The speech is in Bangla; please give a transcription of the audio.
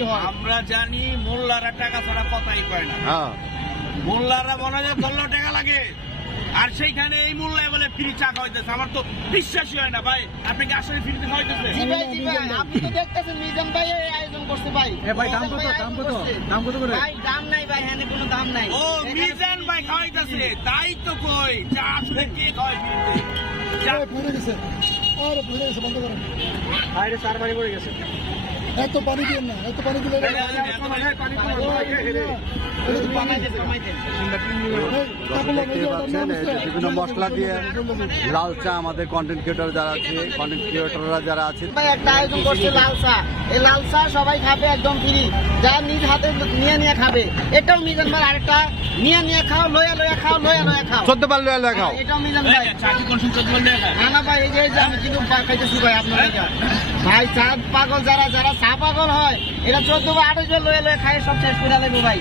কি হয়? আমরা জানি মোল্লারা টাকা ছাড়া কথাই কয় না। হ্যাঁ মোল্লারা মনে হয় বললেও টাকা লাগে, আর সেইখানে এই মোল্লায় বলে ফ্রি চা খাওয়াইতেছে। আমার তো বিশ্বাসই হয় না ভাই, আপনি কি আসলে ফ্রিতে খাওয়াইতেছে? জি ভাই, জি ভাই, আপনি তো দেখতেছেন মিজান ভাই এই আয়োজন করছে ভাই। ভাই দাম মিজান কত? ভাই দাম আয়োজন কত? করছে। দাম কত করে? ভাই দাম নাই ভাই, হ্যাঁ কোনো দাম নাই। ও মিজান ভাই খাওয়াইতেছে, তাই তো কই চা আসলে কে খাওয়াই ফ্রিতে? চা পড়ে গেছে আর পড়ে গেছে, বন্ধ করেন। বাইরে 4 বাড়ি পড়ে গেছে। এত পানি দিন না, এত পানি দিলে পানি কমাইতে কমাইতে। দেখতে পাচ্ছেন এই যে বিভিন্ন মশলা দিয়ে লাল চা আমাদের কন্টেন্ট ক্রিয়েটর যারা আছে, কন্টেন্ট ক্রিয়েটররা যারা আছে ভাই একটা আয়োজন করছে লাল চা, এই লাল চা সবাই খাবে একদম ফ্রি, যা নিজ হাতে নিয়ে নিয়ে খাবে। এটাও মিজান ভাই আরেকটা নিয়ে নিয়ে খাও, লয়া লয়া খাও, লয়া লয়া খাও। 14 বার লয়া খাও। এটাও মিজান ভাই। চা কি কোন সুন্দর বললে? না না ভাই, এই যে আমি কিন্তু খাইতেছি ভাই আপনার ভাই। চা পাগল যারা যারা চা পাগল হয়, এটা 14 বা 28 বার লয়ে লয়ে খাই সব শেষ করে দেবো ভাই।